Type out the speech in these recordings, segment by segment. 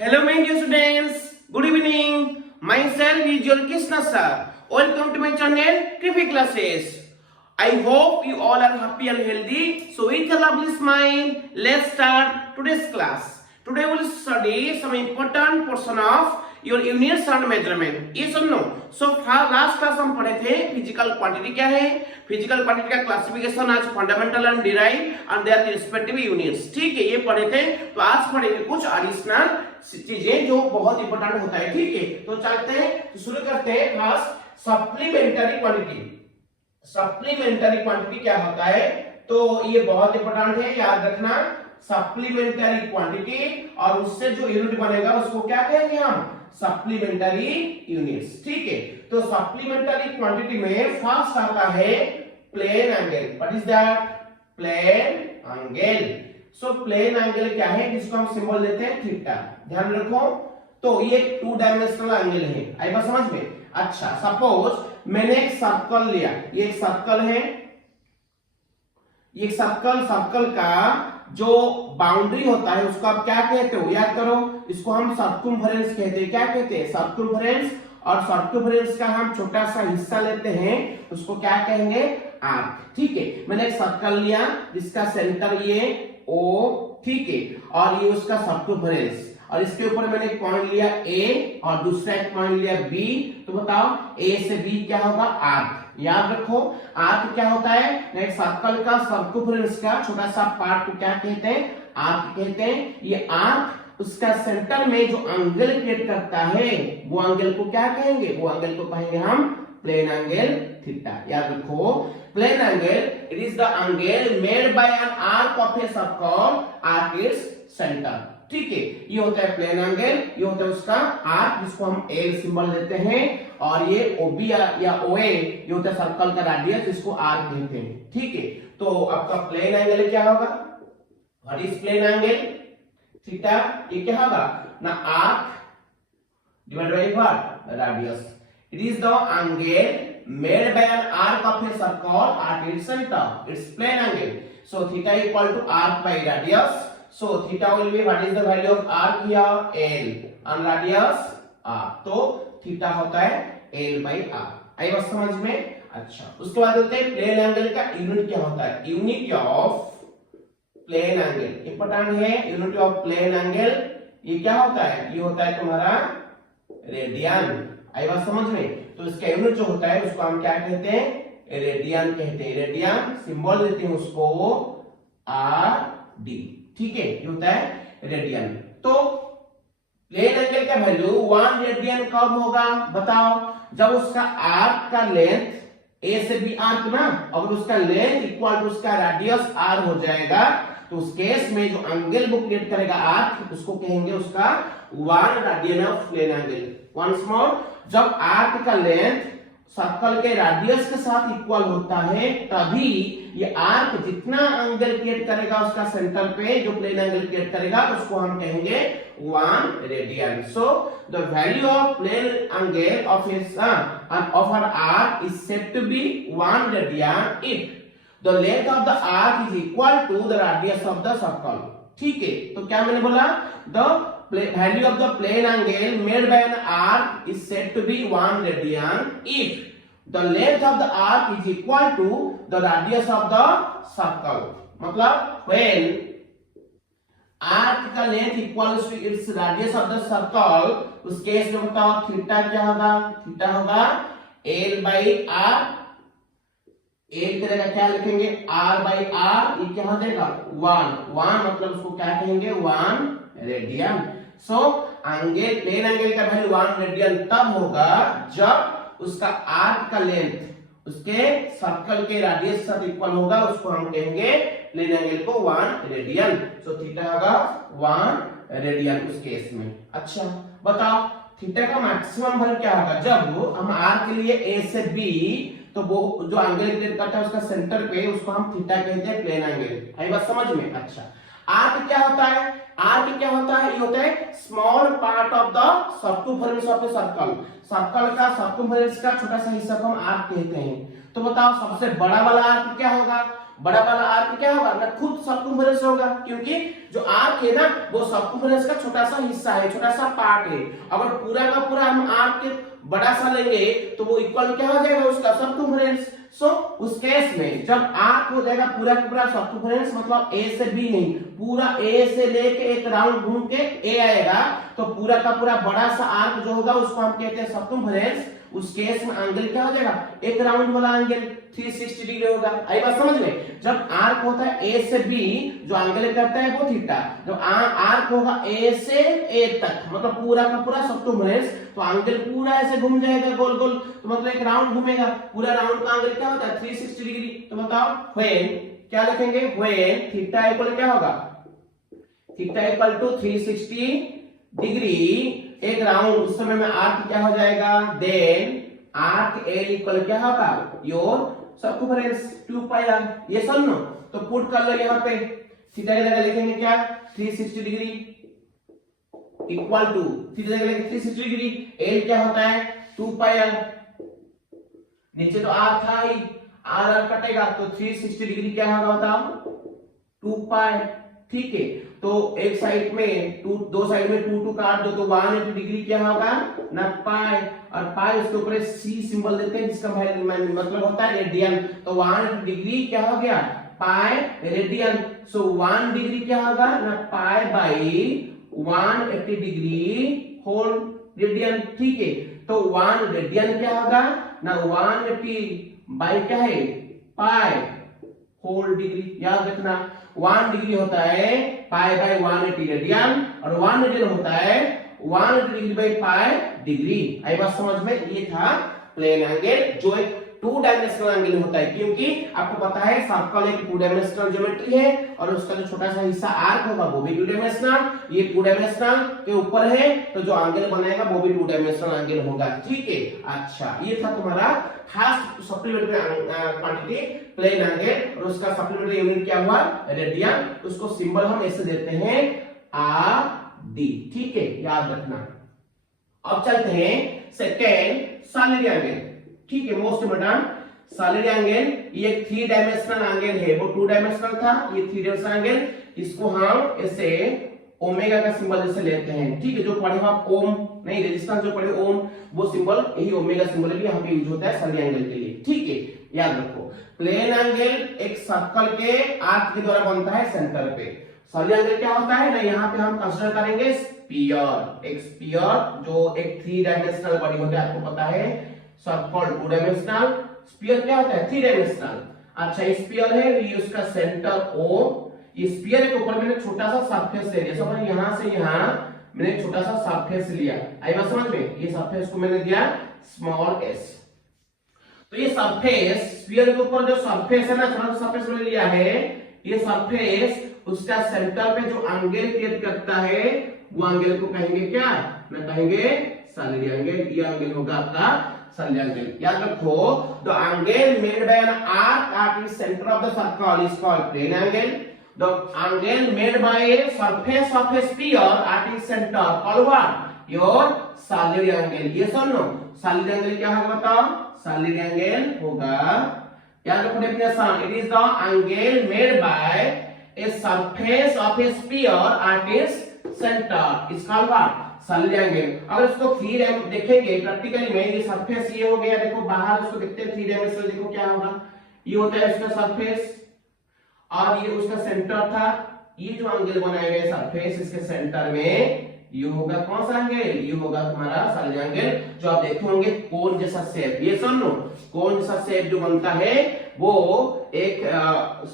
Hello, my dear students. Good evening. Myself is your Krishna sir. Welcome to my channel, Trippy Classes. I hope you all are happy and healthy. So, with a lovely smile, let's start today's class. Today we will study some important portion of your units and measurement. Yes or no? So, last class हम पढ़े थे physical quantity क्या है, physical quantity का classification आज fundamental and derive and their respective units. ठीक है, ये पढ़े थे. तो आज पढ़ेंगे कुछ एडिशनल चीजें जो बहुत इंपॉर्टेंट होता है. ठीक है, तो चलते हैं, तो शुरू करते हैं class. Supplementary quantity. Supplementary quantity क्या होता है, तो ये बहुत इंपॉर्टेंट है, याद रखना. सप्लीमेंटरी क्वांटिटी और उससे जो यूनिट बनेगा उसको क्या कहेंगे हम, सप्लीमेंटरी यूनिट्स. ठीक है, तो सप्लीमेंटरी क्वांटिटी में फर्स्ट आता है plane angle. What is that? Plane angle. So plane angle क्या है, जिसको हम सिंबल लेते हैं थीटा. ध्यान रखो, तो ये टू डायमेंशनल एंगल है. आई बात समझ में? अच्छा, सपोज मैंने एक सर्कल लिया. ये एक सर्कल है, ये सर्कल का जो बाउंड्री होता है उसको आप क्या कहते हो, याद करो. इसको हम सर्कमफेरेंस कहते हैं. क्या कहते हैं? सर्कमफेरेंस. और सर्कमफेरेंस का हम छोटा सा हिस्सा लेते हैं, उसको क्या कहेंगे, आर्क. ठीक है, मैंने एक सर्कल लिया जिसका सेंटर ये O. ठीक है, और ये उसका सर्कमफेरेंस, और इसके ऊपर मैंने एक पॉइंट लिया A और दूसरा एक पॉइंट लिया B. तो बताओ A से B क्या होगा, आर्क. याद रखो, आर्क क्या होता है, एक सर्कल का सर्कमफेरेंस का छोटा सा पार्ट को क्या कहते हैं, आर्क कहते हैं. ये आर्क उसका सेंटर में जो एंगल क्रिएट करता है वो एंगल को क्या कहेंगे, वो एंगल को कहेंगे हम प्लेन एंगल थीटा. याद रखो, plane angle it is the angle made by an arc of a circle at its centre. ठीक है, ये होता है प्लेन एंगल, ये होता है उसका आर्क जिसको हम एल सिंबल देते हैं, और ये ओबी या ओए ये होता है सर्कल का रेडियस जिसको आर्क कहते हैं. ठीक है, तो आपका प्लेन एंगल क्या होगा, what is plane angle theta. ये क्या होगा ना, arc divided by what, radius. It is the angle made by an arc of a circle at its center. It's plane angle. So theta equal to arc by radius. So theta will be, what is the value of arc here, L, and radius r. तो theta होता है L by r. आई बात समझ में? अच्छा, उसके बाद होते हैं प्लेन एंगल का यूनिट क्या होता है. Unit of plane angle important है. यूनिट ऑफ प्लेन एंगल ये क्या होता है, ये होता है तुम्हारा रेडियन. आई बात समझ में? तो इसका यूनिट जो होता है उसको हम क्या कहते हैं, रेडियन कहते हैं. रेडियन सिंबल देते हैं उसको आर डी. ठीक है, ये होता है रेडियन. तो प्लेन एंगल का वैल्यू 1 रेडियन कब होगा, बताओ, जब उसका आर्क का लेंथ ए से बी आर्क ना, अगर उसका लेंथ इक्वल टू उसका रेडियस आर हो जाएगा, तो उस केस में जो एंगल वो क्रिएट करेगा आर्क, उसको कहेंगे उसका 1 radian of plane angle. Once more, जब आर्क का लेंथ सर्कल के रेडियस के साथ इक्वल होता है, तभी ये आर्क जितना एंगल क्रिएट करेगा उसका सेंटर पे, जो प्लेन एंगल क्रिएट करेगा, उसको हम कहेंगे 1 radian. So the value of plane angle of an arc is said to be 1 radian if the length of the arc is equal to the radius of the circle. ठीक है, तो क्या मैंने बोला, the value of the plane angle made by an arc is said to be 1 radian if the length of the arc is equal to the radius of the circle. मतलब when arc का length equals to its radius of the circle, उस case में बताओ theta क्या होगा, theta होगा L by R. एक तरह का क्या लिखेंगे, R by R. ये क्या हो जाएगा 1 मतलब उसको क्या कहेंगे, 1 radian. So angle, plane angle का वैल्यू 1 रेडियन तब होगा जब उसका आर्क का लेंथ उसके सर्कल के रेडियस के साथ इक्वल होगा, उसको हम कहेंगे प्लेन एंगल को 1 रेडियन. सो थीटा होगा 1 रेडियन उस केस में. अच्छा, बताओ थीटा का मैक्सिमम वैल्यू क्या होगा, जब हम आर्क के लिए ए से बी, तो वो जो एंगल क्रिएट करता है उसका सेंटर पे, उसको हम थीटा कहते हैं, प्लेन एंगल. आई बात समझ में? अच्छा, आर्क क्या होता है, आर्क क्या होता है, ये होता है small part of the circumference of a circle. Circle का सर्कमफेरेंस का छोटा सा हिस्सा को हम आर्क कहते हैं. तो बताओ सबसे बड़ा वाला आर्क क्या होगा, बड़ा वाला आर्क क्या होगा ना, खुद सर्कमफेरेंस होगा, क्योंकि जो आर्क है ना वो सर्कमफेरेंस का छोटा सा हिस्सा है, छोटा सा पार्ट है। अगर पूरा का पूरा हम आर्क के बड़ा सा लेंगे तो वो इक्वल क्या हो जाएगा उसका सर्कमफेरेंस। सो उस केस में जब आर्क हो जाएगा पूरा का पूरा सर्कमफेरेंस, मतलब ए से बी नहीं, पूरा ए से लेके एक राउंड घूम के ए आएगा, तो पूरा का पूरा बड़ा सा आर्क जो होगा उसको हम कहते हैं सर्कमफेरेंस। उस केस में एंगल क्या हो जाएगा, एक राउंड वाला एंगल 360 डिग्री होगा। आई बात समझ में। जब आर्क होता है ए से बी, जो एंगल करता है वो थीटा। जब आर्क होगा ए से ए तक, मतलब पूरा का पूरा सर्कमफेरेंस, तो एंगल पूरा ऐसे घूम जाएगा गोल गोल, तो मतलब एक राउंड घूमेगा। पूरा राउंड का एंगल क्या होता है 360 डिग्री। तो बताओ व्हेन क्या लिखेंगे, व्हेन थीटा इक्वल क्या होगा, थीटा इक्वल टू 360 डिग्री एक राउंड, उस समय में आर्क क्या हो जाएगा, देन आर्क एल इक्वल क्या होगा, योर सर्कमफेरेंस 2 पाई आर। ये सुनो तो पुट कर लो यहाँ पे, थीटा की जगह लिखेंगे क्या 360 डिग्री इक्वल टू, थीटा की जगह 360 डिग्री, एल क्या होता है 2 पाई आर। नीचे तो आर था ही, आर आर कटेगा तो 360 डिग्री क्या होगा बताओ 2 पाई। ठीक है, तो एक साइड में दो साइड में 2 काट दो तो 180 डिग्री क्या होगा ना पाई, और पाई उसके ऊपर सी सिंबल देते हैं जिसका मतलब होता है रेडियन। तो 180 डिग्री क्या हो गया पाई रेडियन। सो 1 डिग्री क्या होगा ना pi by 180 degree whole radian. ठीक है, तो 1 रेडियन क्या होगा ना 180 बाई क्या है पाई होल डिग्री। याद रखना 1 डिग्री होता है पाई बाई 180 रेडियन, और 1 रेडियन होता है 180 डिग्री बाई पाई डिग्री। आई बात समझ में। ये था प्लेन एंगल, जो एक 2 डायमेंशनल एंगल होता है, क्योंकि आपको पता है सर्कल एक 2 डायमेंशनल ज्योमेट्री है, और उसका जो छोटा सा हिस्सा आर्क होगा वो भी 2 डायमेंशनल, ये 2 डायमेंशनल के ऊपर है, तो जो एंगल बनेगा वो भी 2 डायमेंशनल एंगल होगा। ठीक है, अच्छा ये था तुम्हारा खास सप्लीमेंट्री क्वांटिटी प्लेन एंगल, और उसका सप्लीमेंट्री यूनिट क्या हुआ रेडियन। उसको सिंबल हम ऐसे देते हैं आर डी। ठीक है, याद रखना। अब चलते हैं सेकेंड सॉलिड एंगल। ठीक है, मोस्ट इम्पोर्टेंट सॉलिड एंगल, ये 3 डायमेंशनल एंगल है, वो 2 डायमेंशनल था, ये 3 डायमेंशनल एंगल। इसको हम ऐसे ओमेगा का सिंबल जैसे लेते हैं। ठीक है, जो पढ़े हो आप ओम नहीं, रेजिस्टेंस जो पढ़े ओम, वो सिंबल यही ओमेगा सिंबल भी यहाँ पे यूज होता है सॉलिड एंगल के लिए। ठीक है, याद रखो प्लेन एंगल एक सर्कल के आर्क के द्वारा बनता है सेंटर पे। सॉलिड एंगल क्या होता है ना, यहाँ पे हम कंसीडर करेंगे स्फीयर, एक स्फीयर जो एक 3 डायमेंशनल बॉडी होता है, आपको पता है सर्कल 2 डायमेंशनल, स्फीयर क्या होता है 3 डायमेंशनल। अच्छा स्फीयर है, ये उसका सेंटर ओ, ये स्फीयर के ऊपर मैंने छोटा सा सरफेस ले लिया, समझ यहां से यहां मैंने एक छोटा सा सरफेस लिया। आई बात समझ में। ये सरफेस को मैंने दिया स्मॉल एस। तो ये सरफेस स्फीयर के ऊपर जो सरफेस है ना, छोटा सा सरफेस मैंने लिया है, ये सरफेस उसका सेंटर पे जो एंगल क्रिएट करता है वो एंगल को कहेंगे क्या ना, कहेंगे सॉलिड एंगल। ये एंगल होगा आपका सॉलिड एंगल। याद रखो the angle made by an arc at the centre of the circle is called plane angle. The angle made by a surface of a sphere at its center called what? Your solid angle. Yes or no? Solid angle क्या होगा बताओ? Solid angle होगा, याद रखो definition. It is the angle made by a surface of a sphere at its center. It's called what? Solid angle. अगर इसको 3 देखेंगे practically में, ये सरफेस ये हो गया, देखो बाहर उसको देखते हैं 3 डायमेंशनल, देखो क्या होगा, ये होता है इसका सरफेस, और ये उसका सेंटर था। ये जो एंगल बनाया गया सरफेस, इसके सेंटर में ये होगा कौन सा एंगल, ये होगा तुम्हारा सॉलिड एंगल, जो आप देखे होंगे कोन जैसा शेप। ये सुनो कोन जैसा शेप जो बनता है वो एक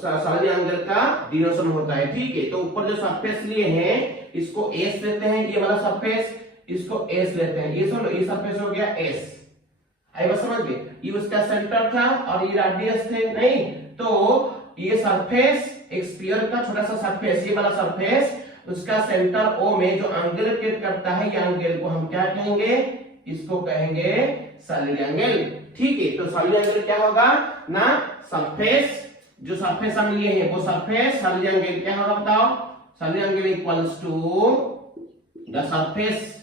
सॉलिड एंगल का डिनोशन होता है। ठीक है, तो ऊपर जो सरफेस लिए हैं इसको एस लेते हैं, ये वाला सरफेस इसको एस लेते हैं। ये सुनो ये सरफेस हो गया एस। आई बात समझ में। ये उसका सेंटर था और ये रेडियस थे नहीं, तो ये सरफेस एक स्फीयर का छोटा सा सरफेस, ये वाला सरफेस उसका सेंटर ओ में जो एंगल क्रिएट करता है, ये एंगल को हम क्या कहेंगे, इसको कहेंगे सॉलिड एंगल। ठीक है, तो सॉलिड एंगल क्या होगा ना, सरफेस जो सरफेस हम लिए हैं वो सरफेस, सॉलिड एंगल क्या होगा बताओ, solid angle equals to the surface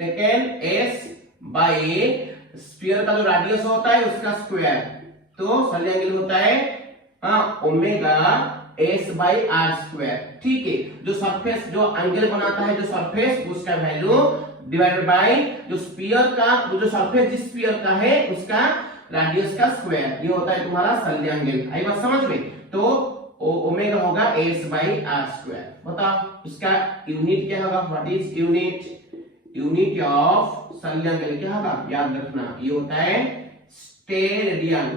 taken S by sphere का जो रेडियस होता है उसका स्क्वायर। तो सॉलिड एंगल होता है omega S by r square. ठीक है, जो सरफेस जो एंगल बनाता है जो सरफेस उसका वैल्यू डिवाइडेड बाय जो स्फीयर का जो सरफेस जिस स्फीयर का है उसका रेडियस का स्क्वायर, ये होता है तुम्हारा सल्ली एंगल। आई बात समझ में? तो ओमेगा होगा एस बाई आर स्क्वायर। बताओ इसका यूनिट क्या होगा? What is unit of solid angle क्या होगा? याद रखना ये होता है स्टेरेडियन।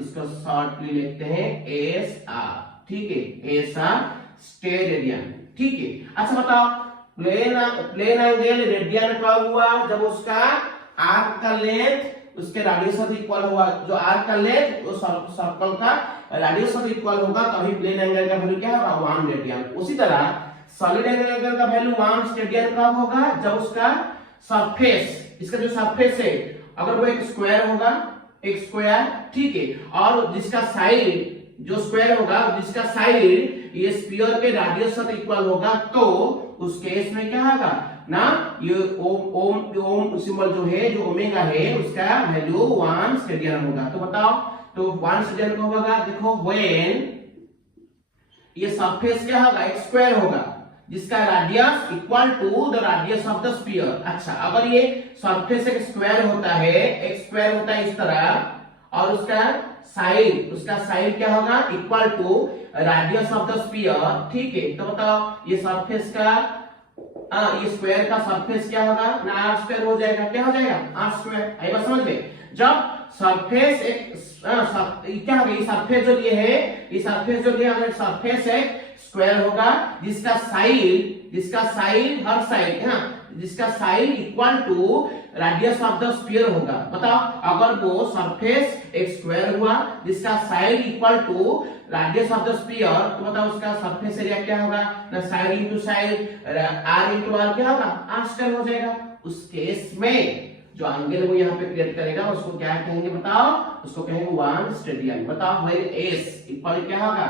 इसको शॉर्टली लिखते हैं एस आर। ठीक है, एस आर स्टेरेडियन। ठीक है, अच्छा बताओ प्लेन एंगल रेडियन कब हुआ? जब उसका आर्क का लेंथ उसके रेडियस से इक्वल हुआ। जो आर्क का लेंथ वो सर्कल का रेडियस से इक्वल होगा तभी प्लेन एंगल का वैल्यू क्या होगा? 1 रेडियन। उसी तरह सॉलिड एंगल का वैल्यू 1 रेडियन कब होगा? जब उसका सरफेस, इसका जो सरफेस है अगर वो एक स्क्वायर होगा, एक स्क्वायर, ठीक है, और जिसका साइड जो स्क्वायर होगा जिसका साइड ये स्फीयर के रेडियस से इक्वल होगा, तो उस केस में क्या होगा ना, ये ओम सिंबल जो है जो ओमेगा है उसका वैल्यू 1 रेडियन होगा। तो बताओ तो 1 रेडियन कब होगा? देखो व्हेन ये सरफेस क्या होगा? एक स्क्वायर होगा जिसका radius equal to the radius of the sphere. अच्छा, अगर ये सरफेस एक स्क्वायर होता है, एक स्क्वायर होता है इस तरह, और उसका साइड क्या होगा? Equal to radius of the sphere. ठीक है, तो बताओ ये सरफेस का ये स्क्वायर का सरफेस क्या होगा ना? आर स्क्वायर हो जाएगा। क्या हो जाएगा? Are square. आई बात समझ में? जब सरफेस एक क्या होगा? ये सरफेस जो ये है, ये सरफेस जो ये अगर सरफेस है स्क्वायर होगा जिसका साइड हर साइड जिसका side equal to radius of the sphere होगा। बताओ अगर वो सरफेस एक स्क्वायर हुआ जिसका side equal to radius of the sphere, तो बताओ उसका सरफेस एरिया क्या होगा ना? Side into side r into r क्या होगा? आर स्क्वायर हो जाएगा। उस केस में जो एंगल वो यहाँ पे क्रिएट करेगा उसको क्या कहेंगे? बताओ उसको कहेंगे 1 रेडियन। बताओ वेयर एस इक्वल क्या होगा?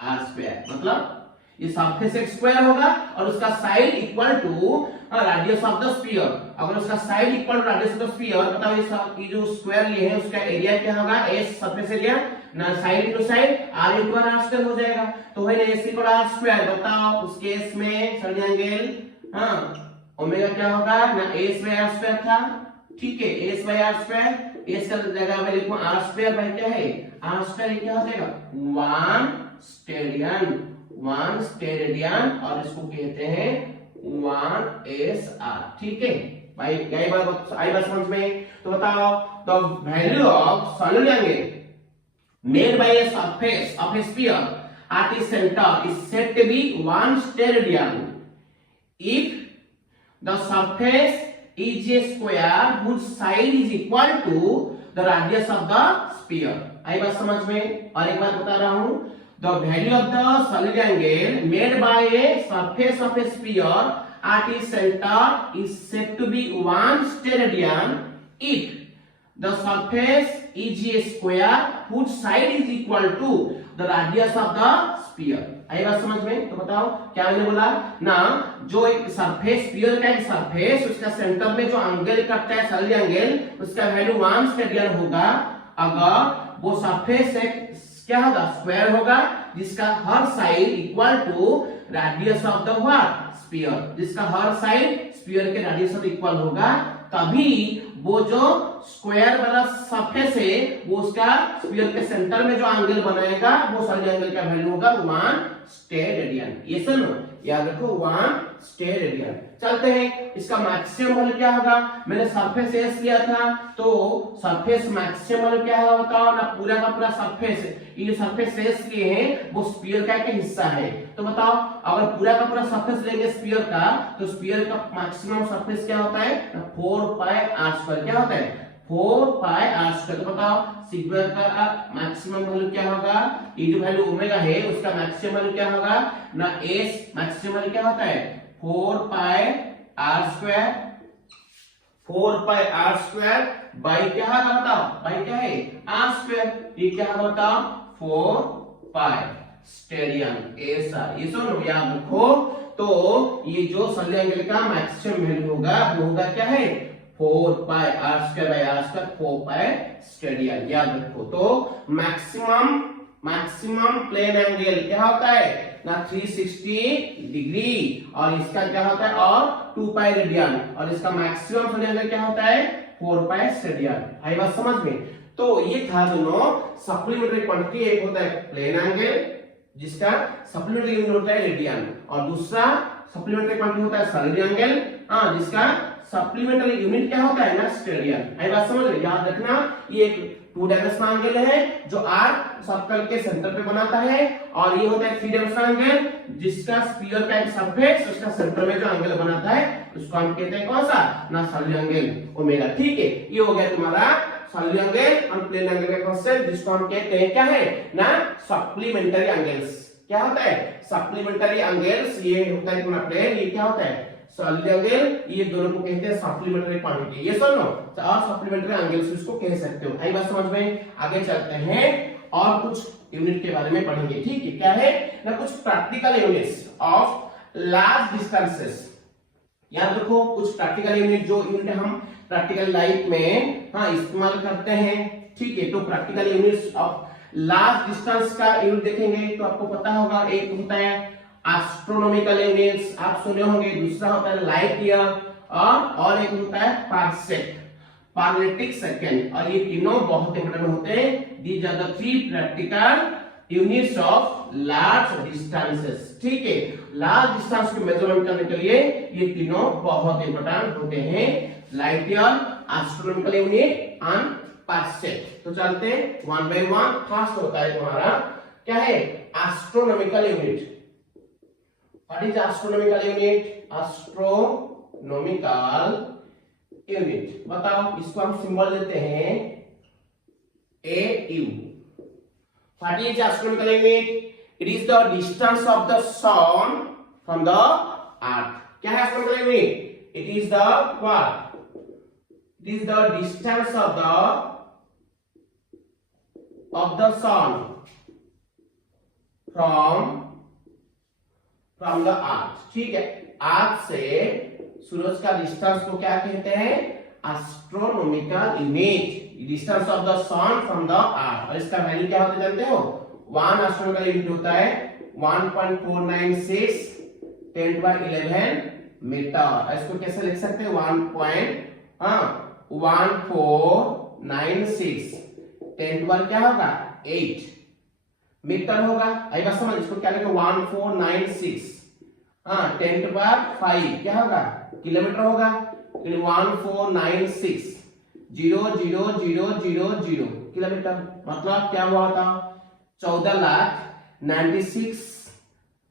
R square. मतलब ये सरफेस एक स्क्वायर होगा और उसका side equal to radius of the sphere. अगर उसका side equal to radius of the sphere, बताओ ये जो स्क्वायर लिए है उसका एरिया क्या होगा? एस सरफेस एरिया ना, side into side r into r square हो जाएगा। तो where S equal r square, बताओ उस केस में सल्ली एंगल ओमेगा क्या होगा ना? एस बाय आर स्क्वायर था। ठीक है, S by r square, S का जगह मैं लिखूं आर स्क्वायर बाय क्या है? आर स्क्वायर क्या हो जाएगा? 1 स्टेरेडियन और इसको कहते हैं 1 एस आर। ठीक है भाई, आई बात समझ में? तो बताओ the value of solid angle made by a surface of a sphere at its center is said to be 1 steradian if the surface is a square whose side is equal to the radius of the sphere। आई बात समझ में? और एक बात बता रहा हूं, the value of the solid angle made by a surface of a sphere at its center is said to be 1 steradian if the surface is a square whose side is equal to the radius of the sphere। आई बात समझ में? तो बताओ क्या मैंने बोला ना, जो एक सरफेस स्फीयर का एक सरफेस उसका सेंटर में जो एंगल कटता है सॉलिड एंगल उसका वैल्यू 1 रेडियन होगा अगर वो सरफेस एक क्या होगा? स्क्वायर होगा जिसका हर side equal to radius of the what? Sphere. जिसका हर साइड स्फीयर के रेडियस से इक्वल होगा, तभी वो जो स्क्वायर वाला सरफेस है वो उसका स्फीयर के सेंटर में जो एंगल बनाएगा वो सॉलिड एंगल का वैल्यू होगा 1 स्टेरेडियन। ये सुनो याद रखो 1 स्टेरेडियन। चलते हैं इसका मैक्सिमम वैल्यू क्या होगा? मैंने सरफेस एस लिया था, तो सरफेस मैक्सिमम वैल्यू क्या होगा बताओ ना? पूरा का पूरा सरफेस, ये सरफेस एस लिए हैं वो स्फीयर का एक हिस्सा है। तो बताओ अगर पूरा का पूरा सरफेस लेंगे स्फीयर का, तो स्फीयर का मैक्सिमम सरफेस क्या होता है? 4 पाई आर स्क्वायर। क्या होता है? 4 पाई आर स्क्वायर। तो बताओ सिग्मा का मैक्सिमम वैल्यू क्या होगा? ये जो वैल्यू ओमेगा है उसका मैक्सिमम वैल्यू क्या होगा ना? एस मैक्सिमम वैल्यू क्या होता है? 4 pi r square. 4 pi r square by क्या है बताओ? बाई क्या है? R square. ये क्या है बताओ? 4 पाई स्टेरियन ऐसा। ये सुनो याद रखो, तो ये जो सॉलिड एंगल का मैक्सिमम वैल्यू होगा वो होगा क्या है? 4 pi r square by r square 4 pi steradian. याद रखो। तो मैक्सिमम प्लेन एंगल क्या होता है ना 360 डिग्री, और इसका क्या होता है और 2 पाई रेडियन, और इसका मैक्सिमम प्लेन एंगल क्या होता है 4 पाई स्टेडियन। आई बात समझ में। तो ये था दोनों सप्लीमेंट्री क्वांटिटी। एक होता है प्लेन एंगल जिसका सप्लीमेंट्री यूनिट होता है रेडियन, और दूसरा सप्लीमेंट्री क्वांटिटी होता है सैलरी एंगल जिसका सप्लीमेंट्री यूनिट क्या होता है ना स्टेडियन। आई बात समझ रहे। याद रखना ये एक 2 डायमेंशनल एंगल है जो आर्क सर्कल के सेंटर पे बनाता है, और ये होता है 3 डायमेंशनल एंगल जिसका स्फीयर का एक सरफेस उसका सेंटर में जो एंगल बनाता है उसको हम कहते हैं कौन सा ना सैलरी एंगल ओमेगा। ठीक है, ये हो गया तुम्हारा सैलरी एंगल और प्लेन एंगल का क्वेश्चन, जिसको हम कहते हैं क्या है ना सप्लीमेंट्री एंगल्स। क्या होता है सप्लीमेंट्री एंगल्स। ये होता है तुम्हारा प्लेन, ये क्या होता है सैलरी एंगल। ये दोनों को कहते हैं सप्लीमेंट्री क्वांटिटी। ये सुनो और सप्लीमेंट्री एंगल्स इसको कह सकते हो। आई बात समझ में। आगे चलते हैं और कुछ यूनिट के बारे में पढ़ेंगे। ठीक है, क्या है ना कुछ practical units of large distances. याद रखो कुछ प्रैक्टिकल यूनिट जो यूनिट हम प्रैक्टिकल लाइफ में इस्तेमाल करते हैं। ठीक है, तो practical units of large distance का यूनिट देखेंगे तो आपको पता होगा एक होता है एस्ट्रोनॉमिकल यूनिट्स, आप सुने होंगे। दूसरा होता है लाइट ईयर, और एक होता है पार्सेक पार्लेटिक सेकंड। और ये तीनों बहुत इंपॉर्टेंट होते हैं। These are the 3 practical units of large distances. ठीक है, लार्ज डिस्टेंस को मेजरमेंट करने के लिए ये तीनों बहुत इंपॉर्टेंट होते हैं, light year, astronomical unit and parsec. तो चलते हैं 1 by 1। फर्स्ट होता है तुम्हारा क्या है astronomical unit. What is astronomical unit? Astronomical unit बताओ। इसको हम सिंबल देते हैं AU। What is astronomical unit? It is the distance of the sun from the earth. क्या है astronomical unit? It is the what? It is the distance of the sun from the earth. ठीक है, अर्थ से सूरज का distance को क्या कहते हैं astronomical unit. Distance of the sun from the earth. और इसका वैल्यू क्या होता है जानते हो 1 एस्ट्रोनॉमिकल यूनिट होता है 1.496 10^11 मीटर। इसको कैसे लिख सकते हैं 1.1496 10 क्या होगा 8 मीटर होगा। आई बात समझ। इसको क्या लिखेंगे 1496 10^5 क्या होगा किलोमीटर होगा। 1496 00000 किलोमीटर। मतलब क्या हुआ था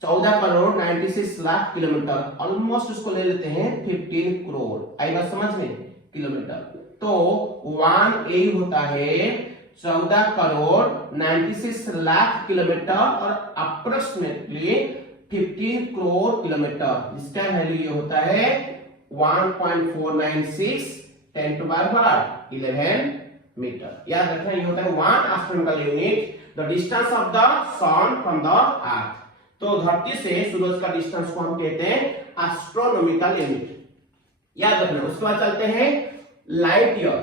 14 करोड़ 96 लाख किलोमीटर। ऑलमोस्ट उसको ले लेते हैं 15 करोड़। आई बात समझ में किलोमीटर। तो 1A होता है 14 करोड़ 96 लाख किलोमीटर और अप्रोक्सीमेटली 15 करोड़ किलोमीटर, जिसका वैल्यू ये होता है 1.496 10^11 मीटर। याद रखना ये होता है 1 astronomical unit, the distance of the sun from the earth. तो धरती से सूरज का डिस्टेंस को हम कहते हैं एस्ट्रोनॉमिकल यूनिट। याद रखना। उसके बाद चलते हैं लाइट ईयर।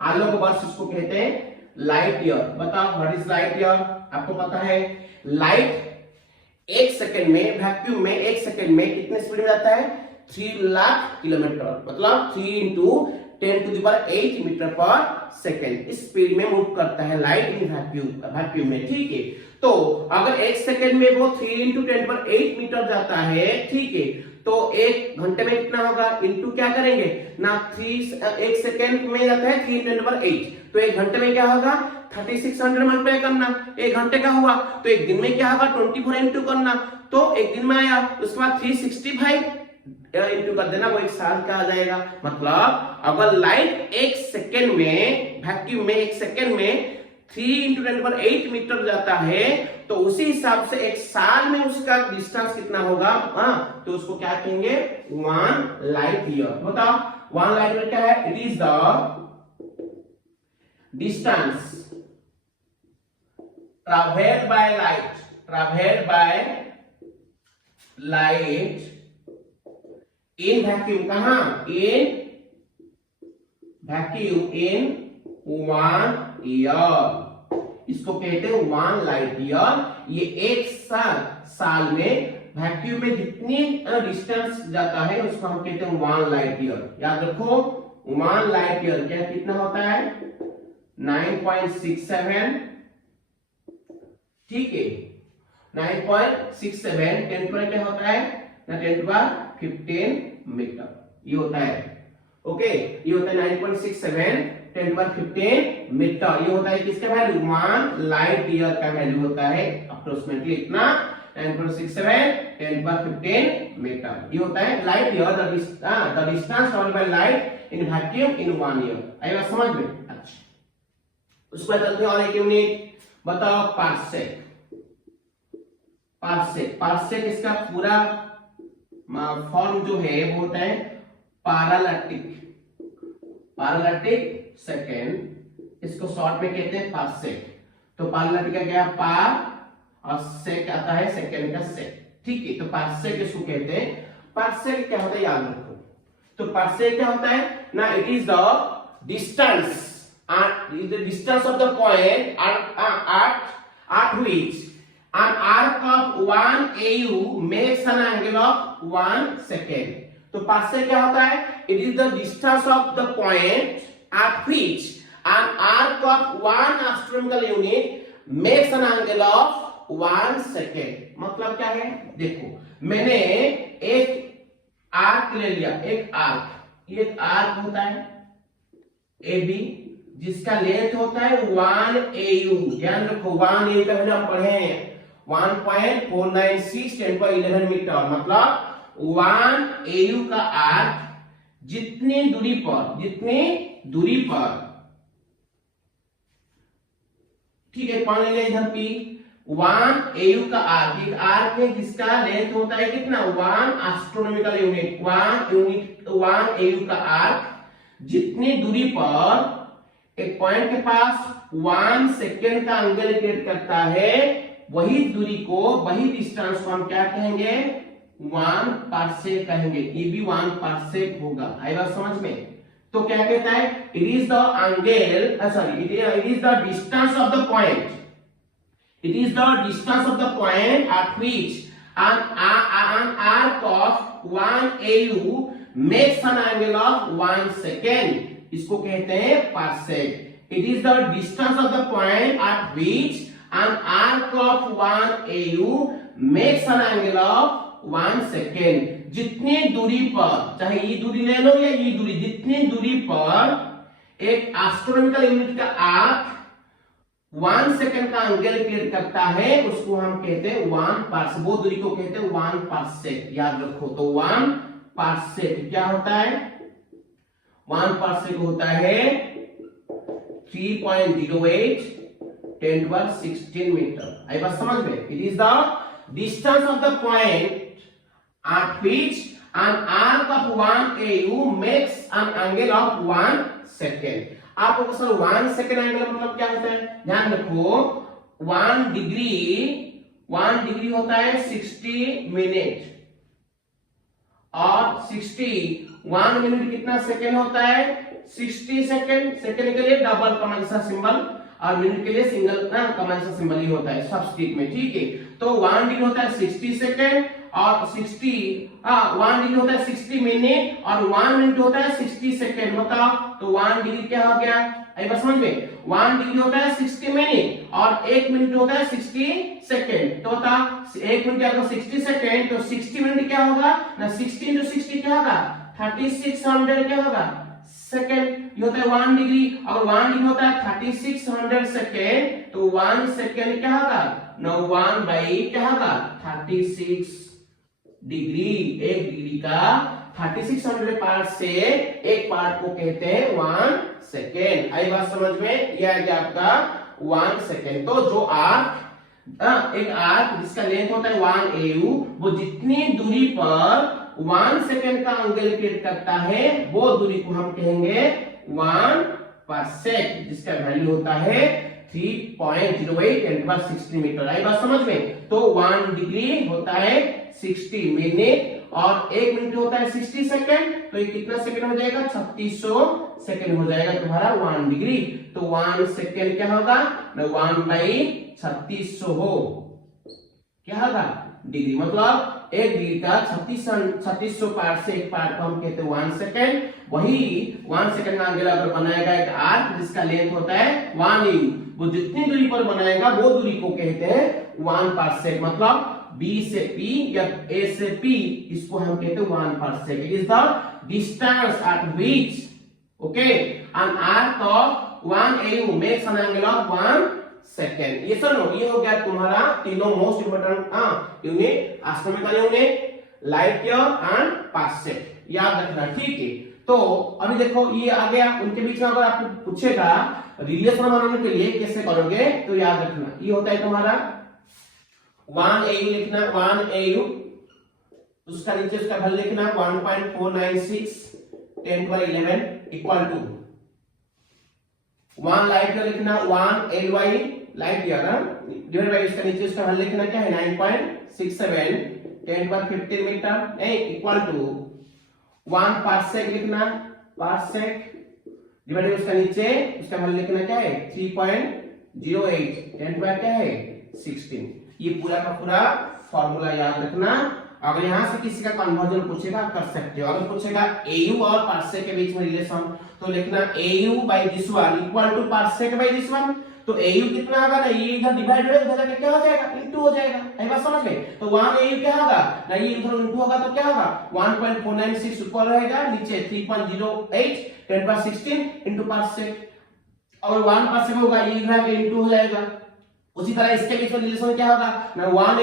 आलोक वर्ष इसको कहते हैं लाइट ईयर। बताओ व्हाट इज लाइट ईयर? आपको पता है लाइट एक सेकंड में वैक्यूम में एक सेकंड में कितने स्पीड में जाता है 3 लाख किलोमीटर। मतलब 3 × 10⁸ मीटर पर सेकंड इस स्पीड में मूव करता है लाइट इन वैक्यूम में। ठीक है, तो अगर एक सेकंड में वो 3 × 10⁸ मीटर जाता है, ठीक है, तो एक घंटे में कितना होगा इनटू क्या करेंगे ना 3 एक सेकंड में जाता है 3 × 10⁸, तो एक घंटे में क्या होगा 3600 मल्टीप्लाई करना। एक घंटे का हुआ तो एक दिन में क्या होगा 24 इंटू करना, तो एक दिन में आया। उसके बाद 365 इंटू कर देना, वो एक साल का आ जाएगा। मतलब अगर लाइट एक सेकंड में वैक्यूम में एक सेकंड में 3 × 10⁸ मीटर जाता है, तो उसी हिसाब से एक साल में उसका डिस्टेंस कितना होगा तो उसको क्या कहेंगे 1 लाइट ईयर। बताओ 1 लाइट ईयर क्या है? It is the distance traveled by light in vacuum। कहां? in वैक्यूम इन 1 ईयर, इसको कहते हैं 1 लाइट ईयर। ये एक साल में वैक्यूम में जितनी डिस्टेंस जाता है उसको हम कहते हैं 1 लाइट ईयर। याद रखो 1 लाइट ईयर क्या कितना होता है 9.67, ठीक है 9.67 10 पर क्या होता है ना 10⁻15 मीटर, ये होता है ओके, ये होता है 9.67 10⁻15 मीटर, ये होता है किसका वैल्यू 1 लाइट ईयर का वैल्यू होता है अप्रोक्सीमेटली इतना 9.67 10⁻15 मीटर, ये होता है light year the distance travelled by light in vacuum in 1 year. आई बात समझ में? अच्छा उसके बाद चलते हैं और एक यूनिट, बताओ पार्सेक। पार्सेक इसका पूरा फॉर्म जो है वो होता है पैरालैक्टिक सेकेंड, इसको शॉर्ट में कहते हैं पार्सेक। तो पैरालैक्टिक का क्या पार और सेक आता है सेकेंड का सेक, ठीक है। तो पार्सेक इसको कहते हैं। पार्सेक क्या होता है याद रखो, तो पार्सेक क्या होता है ना, it is the distance of the point at which an arc of 1 AU makes an angle of 1 second। तो पार्सेक क्या होता है, it is the distance of the point at which an arc of 1 astronomical unit makes an angle of 1 second। मतलब क्या है, देखो मैंने एक आर्क ले लिया, एक आर्क, ये एक आर्क होता है AB जिसका लेंथ होता है 1 AU, ध्यान रखो 1 AU का हम पढ़े हैं 1.496 10⁻11 मीटर, मतलब 1 AU का आर्क जितनी दूरी पर ठीक है, मान लीजिए इधर P 1 AU का आर्क, एक आर्क है जिसका लेंथ होता है कितना 1 एस्ट्रोनॉमिकल यूनिट, 1 AU का आर्क जितनी दूरी पर एक पॉइंट के पास 1 सेकेंड का एंगल क्रिएट करता है, वही दूरी को, वही डिस्टेंस को हम क्या कहेंगे 1 पार्सेक कहेंगे, ये भी 1 पार्सेक होगा। आई बात समझ में? तो क्या कहता है, it is the angle sorry it is the distance of the point, it is the distance of the point at which an arc of 1 AU makes an angle of 1 second, इसको कहते हैं parsec. It is the distance of the point at which an arc of 1 AU makes an angle of 1 second। जितनी दूरी पर, चाहे ये दूरी ले लो या ये दूरी, जितनी दूरी पर एक एस्ट्रोनॉमिकल यूनिट का आर्क 1 सेकेंड का एंगल क्रिएट करता है उसको हम कहते हैं 1 पार्सेक, वो दूरी को कहते हैं 1 पार्सेक। याद रखो, तो 1 पार्सेक क्या होता है, 1 पार्सेक होता है 3.08 10⁻16 मीटर। आई बात समझ में? It is the distance of the point at which an arc of 1 AU makes an angle of 1 second। आपको सर 1 सेकेंड एंगल मतलब क्या होता है, ध्यान रखो 1 डिग्री होता है 60 मिनट, और 1 मिनट कितना सेकेंड होता है 60 सेकेंड। सेकेंड के लिए डबल कॉमन सा सिंबल और मिनट के लिए सिंगल कॉमन सा सिंबल ही होता है सबस्क्रिप्ट में, ठीक है। तो 1 डिग्री होता है 60 सेकेंड और 1 डिग्री होता है 60 मिनट और 1 मिनट होता है 60 सेकेंड। बताओ तो 1 डिग्री क्या हो गया, आई बस समझ में, 1 डिग्री होता है 60 मिनट और 1 मिनट होता है 60 सेकेंड। तो बता 1 मिनट अगर 60 सेकेंड तो 60 मिनट क्या होगा ना, 60 into 60 क्या होगा 3600 क्या होगा सेकेंड। ये होता है 1 डिग्री, अगर 1 डिग्री होता है 3600 सेकेंड तो 1 सेकेंड क्या होगा 1 बाई क्या होगा 36 डिग्री। 1 डिग्री का 3600 पार्ट से एक पार्ट को कहते हैं 1 सेकेंड। आई बात समझ में? यह है कि आपका 1 सेकेंड। तो जो आर्क एक आर्क जिसका लेंथ होता है 1 AU, वो जितनी दूरी पर 1 सेकेंड का एंगल क्रिएट करता है वो दूरी को हम कहेंगे 1 पार्सेक, जिसका वैल्यू होता है 3.08 10⁻16 मीटर। आई बात समझ में? तो 1 डिग्री होता है 60 मिनट, और 1 मिनट होता है 60 सेकंड, तो ये कितना सेकंड हो जाएगा? 3600 सेकंड हो जाएगा तुम्हारा 1 डिग्री। तो 1 सेकंड क्या होगा? 1/3600 हो, क्या होगा? डिग्री। मतलब 1 डिग्री का 3600 पार्ट से एक पार्ट को हम कहते हैं 1 सेकंड। वही 1 सेकंड का अगला अगर बनाएगा एक आर्क जिसका लेंथ होता है 1 इंच, वो जितनी दूरी पर बनाएगा वो दूरी को कहते हैं 1 पार्सेक। मतलब B से P या A से P, इसको हम कहते हैं 1 parsec. Is the distance eight which an arc of 1 AU makes an angle of 1 second. ये सर ये हो गया तुम्हारा तीनों most important unit, astronomical unit, light year and parsec, याद रखना, ठीक है। तो अभी देखो ये आ गया, उनके बीच में अगर आपको पूछेगा रिलेशन बनाने के लिए कैसे करोगे, तो याद रखना ये होता है तुम्हारा 1 AU लिखना, 1 AU, उसका नीचे उसका वैल्यू लिखना 1.496 10^11 इक्वल टू 1 लाइट ईयर लिखना 1 LY light year divide by इसका नीचे उसका वैल्यू लिखना क्या है 9.67 10^15 मीटर इक्वल टू 1 पार्सेक लिखना, पार्सेक डिवाइड बाय उसका नीचे उसका वैल्यू लिखना क्या है 3.08 10 क्या है 16। ये पूरा का पूरा फार्मूला याद रखना। अगर यहां से किसी का कन्वर्जन पूछेगा कर सकते हो। अगर पूछेगा AU और पार्सेक के बीच में रिलेशन, तो लिखना AU by this one equal to parsec by this one। तो AU कितना होगा ना, ये इधर डिवाइड हो जाएगा, क्या हो जाएगा इनटू हो जाएगा, ये बात समझ गए। तो 1 AU क्या होगा ना, ये इधर इनटू होगा तो क्या होगा 1.496 ऊपर रहेगा, नीचे 3.08 10^16 इनटू पार्सेक। और 1 पार्सेक होगा ये इधर के इनटू हो जाएगा। उसी तरह इसके बीच में रिलेशन क्या होगा ना 1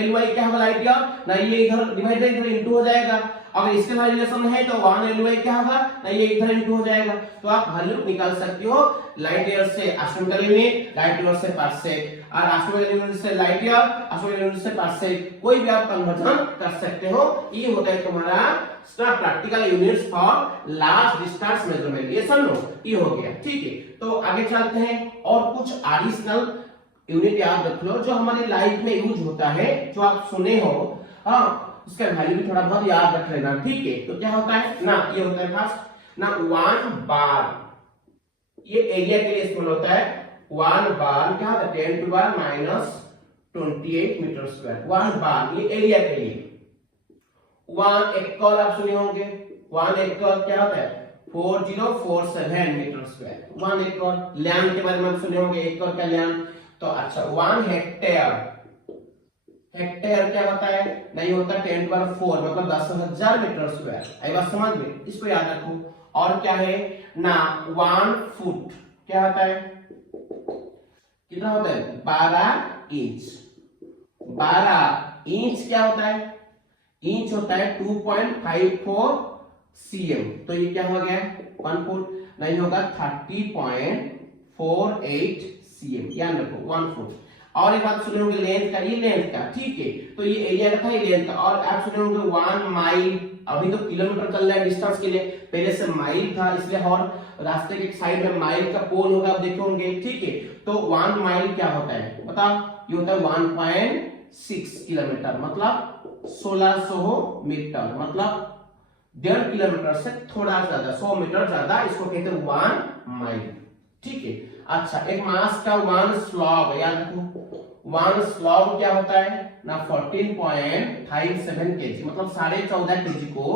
LY क्या होगा लाइट ईयर ना, ये इधर डिवाइड इधर इनटू हो जाएगा। अगर इसके साथ रिलेशन है तो 1 LY क्या होगा ना, ये इधर इनटू हो जाएगा। तो आप वैल्यू निकाल सकते हो लाइट ईयर से एस्ट्रोनॉमिकल यूनिट, लाइट ईयर से पार्सेक, और एस्ट्रोनॉमिकल यूनिट से लाइट ईयर, एस्ट्रोनॉमिकल यूनिट से पार्सेक, कोई भी आप कन्वर्जन कर सकते हो। ये होता है तुम्हारा practical units for large distance measurement. ये समझो ये हो गया, ठीक है। तो आगे चलते हैं और कुछ एडिशनल यूनिट याद रख लो जो हमारी लाइफ में यूज होता है, जो आप सुने हो, हाँ उसका वैल्यू भी थोड़ा बहुत याद रख लेना, ठीक है। तो क्या होता है ना, ये होता है फर्स्ट ना 1 बार, ये एरिया के लिए इस्तेमाल होता है। 1 बार क्या होता है 10⁻⁻28 मीटर स्क्वायर, 1 बार ये एरिया के लिए। 1 एकड़ आप सुने होंगे, 1 एकड़ क्या होता है 4047 मीटर स्क्वायर, 1 एकड़। लैंड के बारे में आप सुने होंगे, एकड़ का लैंड। तो अच्छा 1 हेक्टेयर, हेक्टेयर क्या होता है नहीं होता 10⁻⁴, मतलब 10,000 मीटर स्क्वायर। आई बात समझ में, इसको याद रखो। और क्या है ना 1 फुट क्या होता है, कितना होता है 12 इंच। 12 इंच क्या होता है, इंच होता है 2.54 cm। तो ये क्या हो गया 1 फुट नहीं होगा 30.48 cm, याद रखो 1 फुट। और एक बात सुने होंगे लेंथ का, ये लेंथ का, ठीक है। तो ये एरिया का था, ये लेंथ का। और आप सुने होंगे 1 माइल, अभी तो किलोमीटर चल रहा है डिस्टेंस के लिए, पहले से माइल था इसलिए, और रास्ते के साइड में माइल का पोल होगा आप देखे होंगे, ठीक है। तो 1 माइल क्या होता है बताओ, ये होता है 1.6 किलोमीटर, मतलब 1600 मीटर, मतलब 1.5 किलोमीटर से थोड़ा ज्यादा, 100 मीटर ज्यादा, इसको कहते हैं 1 माइल, ठीक है। अच्छा एक मास का 1 स्लॉग याद रखो, 1 स्लॉग क्या होता है ना 14.57 kg, मतलब 14.5 kg को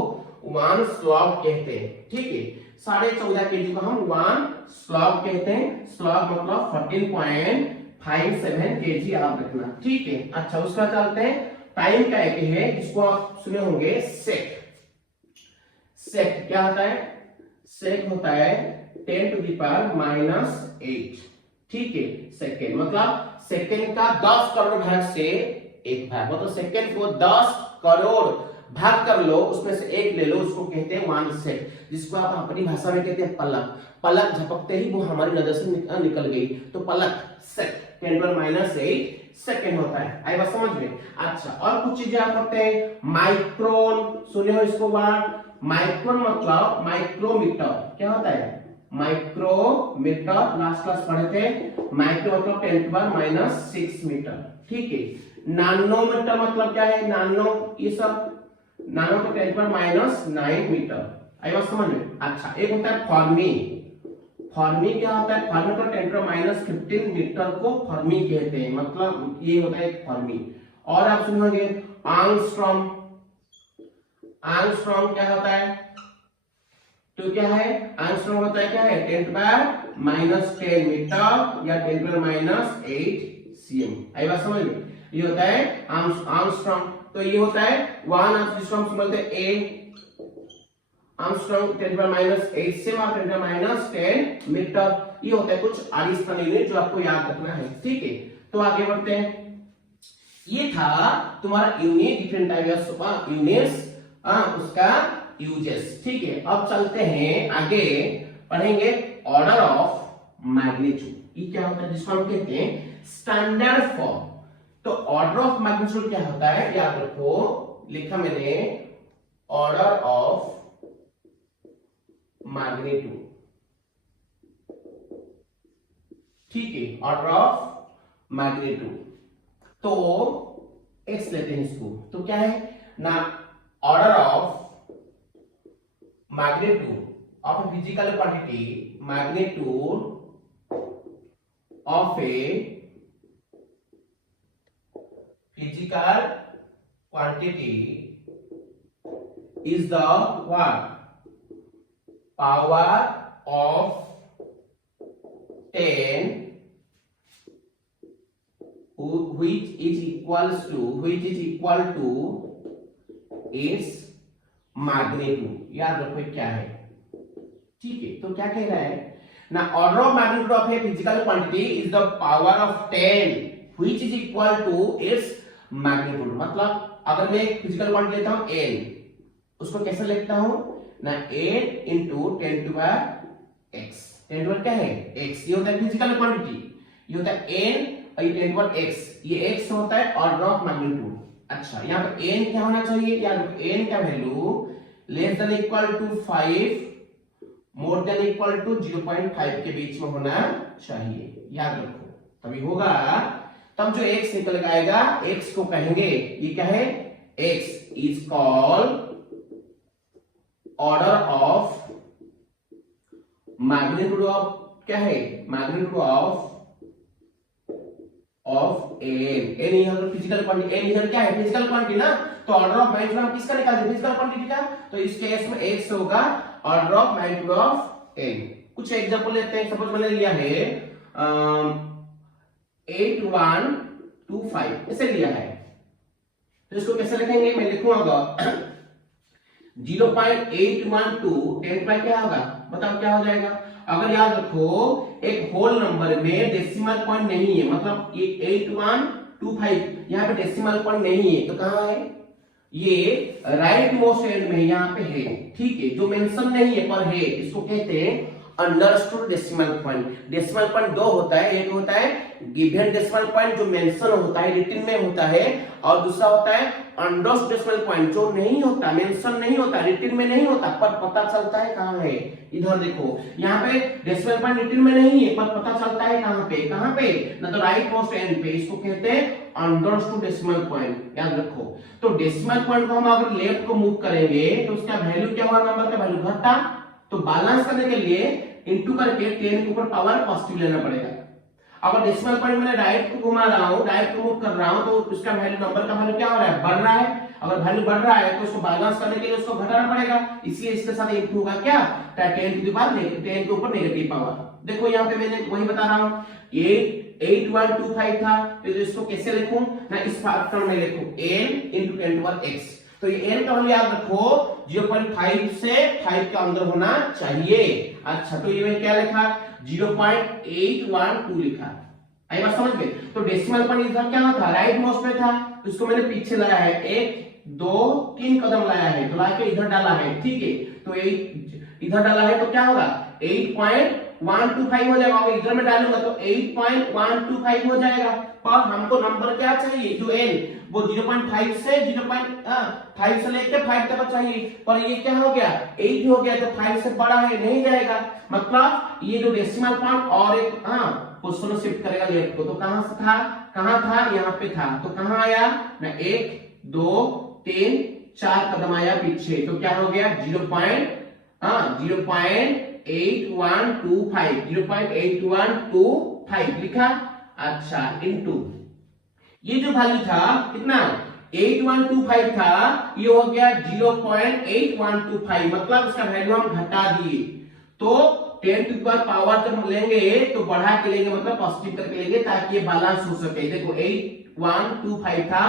1 स्लॉग कहते हैं, ठीक है। 14.5 kg को हम 1 स्लॉग कहते हैं। स्लॉग मतलब 14.57 kg याद रखना, ठीक है। अच्छा उसका चलते हैं टाइम का एक है, जिसको आप सुने होंगे सेक। सेक क्या होता है, सेक होता है 10⁻⁻8, ठीक है, सेकेंड। मतलब सेकेंड का 10 करोड़ भाग से एक भाग, मतलब सेकेंड को 10 करोड़ भाग कर लो, उसमें से एक ले लो, उसको कहते हैं 1 सेक, जिसको आप अपनी भाषा में कहते हैं पलक। पलक झपकते ही वो हमारी नजर से निकल गई, तो पलक सेक 10⁻⁸ सेकेंड होता है। आई बात समझ में। अच्छा और कुछ चीजें आप पढ़ते हैं, माइक्रोन सुने हो इसको बात। माइक्रोन मतलब माइक्रोमीटर क्या होता है, माइक्रोमीटर लास्ट क्लास पढ़े थे। माइक्रो मतलब 10⁻⁶ मीटर, ठीक है। नानोमीटर मतलब क्या है, नानो, ये सब नानो तो 10⁻⁹ मीटर। आई बात समझ में। अच्छा, एक होता है फर्मी। फर्मी क्या होता है, फर्मी तो 10⁻15 मीटर को फर्मी कहते हैं, मतलब ये होता है एक फर्मी। और आप सुनोगे आर्मस्ट्रॉन्ग। आर्मस्ट्रॉन्ग क्या होता है, तो क्या है, आर्मस्ट्रॉन्ग होता है क्या है, 10⁻10 मीटर या 10⁻8 cm। आई बात समझ में। ये होता है आर्मस्ट्रॉन्ग। तो ये होता है 1 आर्मस्ट्रॉन्ग से बोलते हैं ए आर्मस्ट्रॉन्ग 10⁻8 cm और 10⁻10 मीटर। ये होता है कुछ आरिस्तान यूनिट जो आपको याद रखना है, ठीक है। तो आगे बढ़ते हैं। ये था तुम्हारा unit, different types of units, उसका यूजेस, ठीक है। अब चलते हैं आगे, पढ़ेंगे ऑर्डर ऑफ मैग्नीट्यूड। ये क्या होता है, जिसको हम कहते हैं स्टैंडर्ड फॉर्म। तो ऑर्डर ऑफ मैग्नीट्यूड क्या होता है, याद रखो, लिखा मैंने ऑर्डर ऑफ मैग्नीट्यूड, ठीक है, ऑर्डर ऑफ मैग्नीट्यूड। तो एक्स लेते हैं इसको, तो क्या है ना, order of magnitude of a physical quantity, magnitude of a physical quantity is the what, power of 10 which is equal to its magnitude। याद रखो क्या है, ठीक है। तो क्या कह रहा है ना, order of magnitude of a physical quantity is the power of 10 which is equal to its magnitude। मतलब अगर मैं एक फिजिकल क्वांटिटी लेता हूं n, उसको कैसे लिखता हूं ना, n into 10 to power x। 10 to power क्या है, x। ये होता है फिजिकल क्वांटिटी, ये होता है n और ये 10 to power x, ये x होता है ऑर्डर ऑफ मैग्नीट्यूड। अच्छा, यहाँ पर n क्या होना चाहिए, यार n का value less than equal to 5, more than equal to 0.5 के बीच में होना चाहिए, याद रखो, तभी होगा। तब जो x निकल आएगा, x को कहेंगे, ये क्या है, x is called order of magnitude of, क्या है, मैग्नीट्यूड ऑफ n। यहां फिजिकल क्वांटिटी, n यहां क्या है, फिजिकल क्वांटिटी ना, तो ऑर्डर ऑफ मैग्नीट्यूड हम किसका निकालते हैं, फिजिकल क्वांटिटी का। तो इस केस में x होगा order of magnitude of n। कुछ एग्जांपल लेते हैं। सपोज मैंने लिया है 8125 ऐसे लिया है, तो इसको कैसे लिखेंगे, मैं लिखूंगा 0.812 10 पर क्या होगा, बताओ क्या हो जाएगा। अगर याद रखो एक होल नंबर में डेसिमल पॉइंट नहीं है, मतलब ये 8125 यहाँ पे डेसिमल पॉइंट नहीं है, तो कहाँ है, ये राइट मोस्ट एंड में यहाँ पे है, ठीक है। जो मेंशन नहीं है पर है, इसको कहते हैं understood decimal point. Decimal point दो होता है, एक होता है गिवन डेसिमल पॉइंट जो मेंशन होता है, रिटन में होता है, और दूसरा होता है अंडरस्टूड डेसिमल पॉइंट जो नहीं होता, मेंशन नहीं होता, रिटन में नहीं होता, पर पता चलता है कहाँ है। इधर देखो, यहाँ पे डेसिमल पॉइंट रिटन में नहीं है, पर पता चलता है कहाँ पे, कहाँ पे ना, तो राइट मोस्ट एंड पे। इसको कहते हैं अंडरस्टूड डेसिमल पॉइंट, याद रखो। तो डेसिमल पॉइंट को हम अगर लेफ्ट को मूव करेंगे तो उसका वैल्यू क्या होगा, नंबर का वैल्यू घटा, तो बैलेंस करने के लिए इनटू करके 10 के ऊपर पावर पॉजिटिव लेना पड़ेगा। अगर डेसिमल पॉइंट मैंने राइट को घुमा रहा हूं, राइट को मूव कर रहा हूं, तो उसका वैल्यू, नंबर का वैल्यू क्या हो रहा है, बढ़ रहा है। अगर वैल्यू बढ़ रहा है तो उसको बैलेंस करने के लिए उसको घटाना पड़ेगा, इसलिए इसके साथ इंटू होगा क्या, 10 टू द पावर 10 के ऊपर नेगेटिव पावर। देखो यहाँ पे मैंने वही बता रहा हूँ, 8125 था, तो इसको कैसे लिखूं ना, इस फैक्टर में लिखूं n into 10 to power x। तो ये n का वैल्यू याद रखो 0.5 से 5 के अंदर होना चाहिए। अच्छा, तो ये मैं क्या लिखा, 0.812 लिखा। आई बात समझ में। तो डेसिमल पॉइंट इधर क्या था, राइट मोस्ट में था, तो इसको मैंने पीछे लाया है, 1 2 3 कदम लाया है, तो लाके इधर डाला है, ठीक है। तो इधर डाला है तो क्या होगा, 8.125 हो जाएगा। अगर इधर में डालूंगा तो 8.125 हो जाएगा, पर हमको नंबर क्या चाहिए, जो n वो 0.5 से 0.5 से लेके 5 तक चाहिए, पर ये क्या हो गया, 8 हो गया, तो 5 से बड़ा है, नहीं जाएगा। मतलब ये जो डेसिमल पॉइंट और एक पोजीशन शिफ्ट करेगा लेफ्ट को, तो कहां से था, कहाँ था, यहाँ पे था, तो कहाँ आया ना, 1 2 3 4 कदम आया पीछे, तो क्या हो गया 0.8125 लिखा। अच्छा इनटू ये जो वैल्यू था कितना 8125 था, ये हो गया 0.8125, मतलब उसका वैल्यू हम घटा दिए। तो 10 टू पावर जब हम लेंगे तो बढ़ा के लेंगे, मतलब पॉजिटिव करके लेंगे ताकि ये बैलेंस हो सके। देखो 8125 था,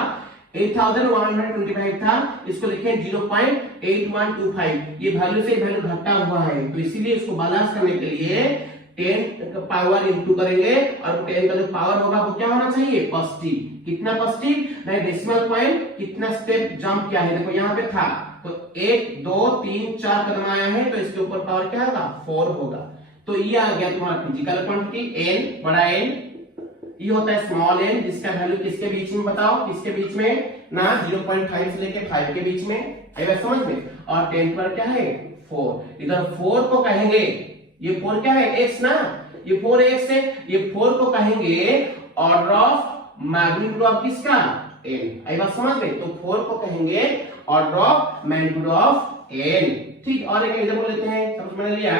8125 था, इसको लिखें 0.8125, ये वैल्यू से वैल्यू घटा हुआ है, तो इसीलिए इसको बैलेंस करने के लिए 10 पावर इंटू करेंगे, और 10 का जो पावर होगा वो क्या होना चाहिए, पॉजिटिव। कितना पॉजिटिव, नहीं डेसिमल पॉइंट कितना स्टेप जंप किया है, देखो यहाँ पे था तो 1 2 3 4 कदम आया है, तो इसके ऊपर पावर क्या होगा 4 होगा। तो ये आ गया तुम्हारा फिजिकल क्वांटिटी n, बड़ा n। ये होता है स्मॉल n, जिसका वैल्यू किसके बीच में बताओ, किसके बीच में ना 0.5 से लेके 5 के बीच में, आई बात समझ में। और 10 पर क्या है 4, इधर 4 को कहेंगे, ये 4 क्या है x ना, ये 4x है, ये 4 को कहेंगे ऑर्डर ऑफ मैग्नीट्यूड ऑफ किसका n, आई बात समझ में। तो 4 को कहेंगे order of magnitude of n, ठीक। और एक एग्जांपल लेते हैं, समझ में लिया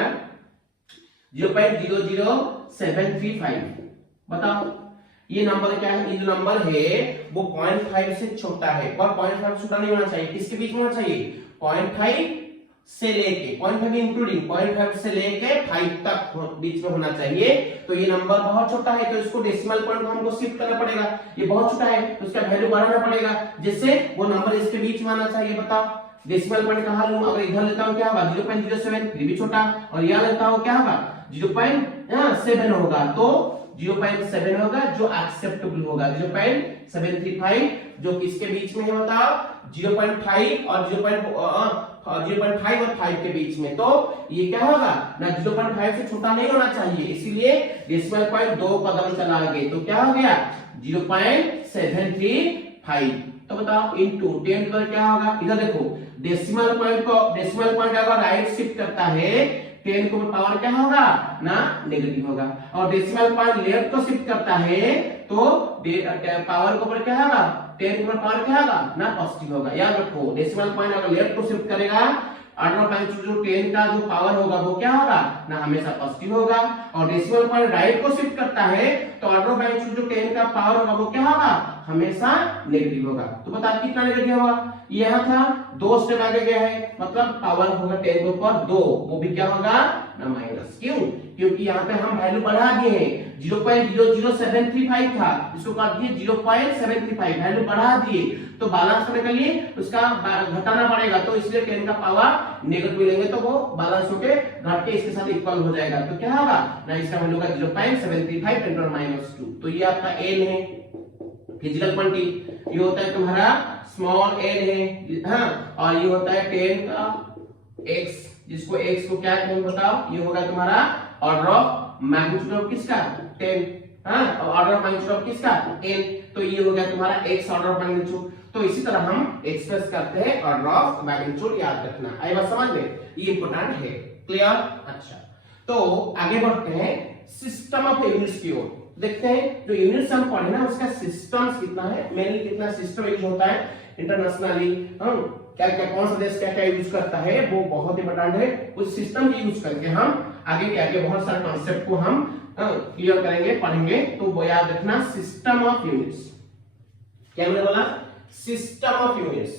0.00735, बताओ ये नंबर क्या है, ये जो नंबर है वो 0.5 से छोटा है, और 0.5 छोटा नहीं होना चाहिए, किसके बीच में होना चाहिए 0.5 से लेके 0.5 इंक्लूडिंग 0.5 से लेके 5 तक बीच में होना चाहिए। तो ये नंबर बहुत छोटा है, तो इसको डेसिमल पॉइंट हमको शिफ्ट करना पड़ेगा, ये बहुत छोटा है तो उसका वैल्यू बढ़ाना पड़ेगा, जिससे वो नंबर इसके बीच में आना चाहिए। बताओ डेसिमल पॉइंट कहां लूं, अगर इधर लेता हूं क्या होगा 0.07, फिर भी छोटा, और यहां लेता हूं क्या होगा 0.7 होगा, तो 0.7 होगा जो एक्सेप्टेबल होगा। 0.735 जो किसके बीच में है बताओ, 0.5 और 0.5 और 5 के बीच में, तो ये क्या होगा ना 0.5 से छोटा नहीं होना चाहिए, इसीलिए डेसिमल पॉइंट 2 कदम चला गए, तो क्या हो गया 0.735। तो बताओ इनटू 10 पर क्या होगा, इधर देखो डेसिमल पॉइंट अगर राइट शिफ्ट करता है 10 को पावर क्या होगा ना नेगेटिव होगा, और डेसिमल पॉइंट लेफ्ट को शिफ्ट करता है तो पावर को ऊपर क्या होगा 10 के ऊपर पावर क्या होगा ना पॉजिटिव होगा। याद रखो डेसिमल पॉइंट अगर लेफ्ट को शिफ्ट करेगा, ऑर्डर ऑफ मैग्नीट्यूड जो 10 का जो पावर होगा वो क्या होगा ना हमेशा पॉजिटिव होगा, और डेसिमल पॉइंट राइट को शिफ्ट करता है तो ऑर्डर ऑफ मैग्नीट्यूड जो 10 का पावर होगा वो क्या होगा हमेशा नेगेटिव होगा। तो बता कितना नेगेटिव होगा, यहाँ था 2 स्टेप आगे गया है, मतलब पावर होगा 10 के ऊपर 2, वो भी क्या होगा ना माइनस। क्यों, क्योंकि यहाँ पे हम वैल्यू बढ़ा दिए हैं, 0.00735 था, इसको कर दिए 0.735, वैल्यू बढ़ा दिए, तो बैलेंस करने के लिए उसका घटाना पड़ेगा, तो इसलिए 10 का पावर नेगेटिव लेंगे तो वो बैलेंस होके घट के इसके साथ इक्वल हो जाएगा, तो क्या होगा ना इसका वैल्यू होगा 0.735 × -2। तो ये आपका n है फिजिकल क्वांटिटी, ये होता है तुम्हारा स्मॉल n है, हाँ, और ये होता है 10 का x, जिसको x को क्या कहेंगे बताओ, ये होगा तुम्हारा ऑर्डर ऑफ मैग्नीट्यूड ऑफ किसका 10, हाँ, और ऑर्डर ऑफ मैग्नीट्यूड ऑफ किसका n, तो ये हो गया तुम्हारा x ऑर्डर ऑफ मैग्नीट्यूड। तो इसी तरह हम एक्सप्रेस करते हैं ऑर्डर ऑफ मैग्नीट्यूड, याद रखना, आई बात समझ में, ये इंपॉर्टेंट है, क्लियर। अच्छा तो आगे बढ़ते हैं सिस्टम ऑफ यूनिट्स की ओर, देखते हैं जो यूनिट्स हम पढ़े ना उसका सिस्टम्स कितना है, मेनली कितना सिस्टम यूज होता है इंटरनेशनली, हम क्या क्या कौन सा देश क्या क्या यूज करता है, वो बहुत इंपॉर्टेंट है। उस सिस्टम की यूज करके हम आगे के आगे बहुत सारे कॉन्सेप्ट को हम क्लियर करेंगे, पढ़ेंगे, तो वो याद रखना सिस्टम ऑफ यूनिट्स। क्या मैंने बोला, system of units,